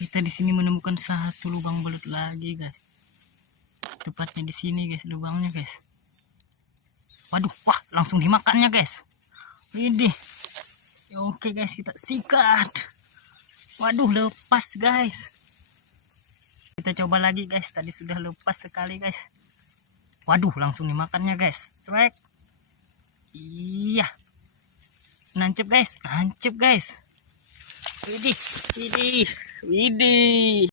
Kita di sini menemukan satu lubang belut lagi, guys. Tepatnya di sini, guys, lubangnya, guys. Waduh, wah, langsung dimakannya, guys. Widih. Oke, guys, kita sikat. Waduh, lepas, guys. Kita coba lagi, guys. Tadi sudah lepas sekali, guys. Waduh, langsung dimakannya, guys. Swag. Iya. Nancep, guys. Nancep, guys. Widih, widih, widih.